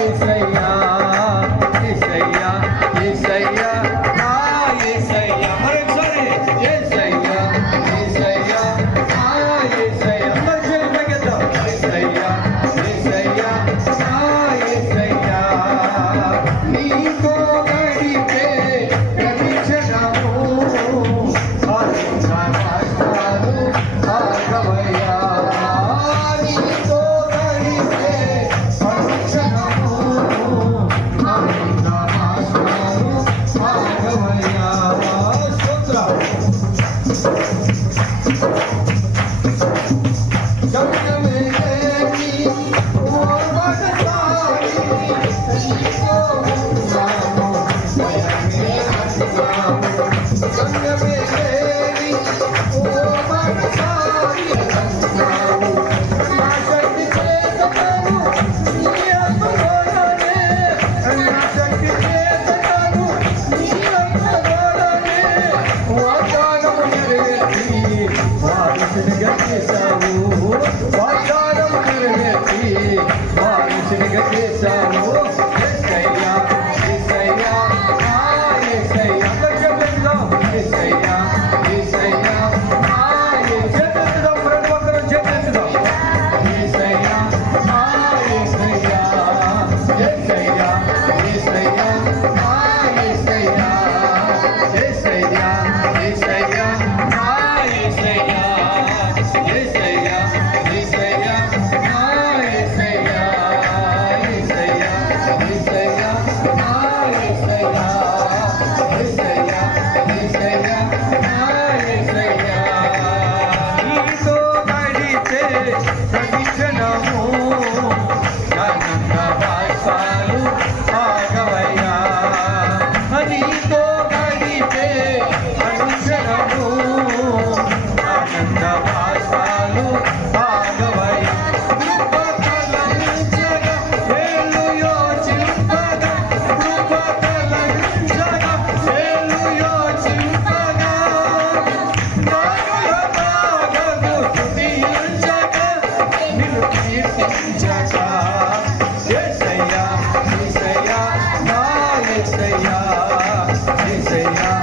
Isaiah వాగ్దానం నెరవేర్చి వారిసిగా చేశావు Say,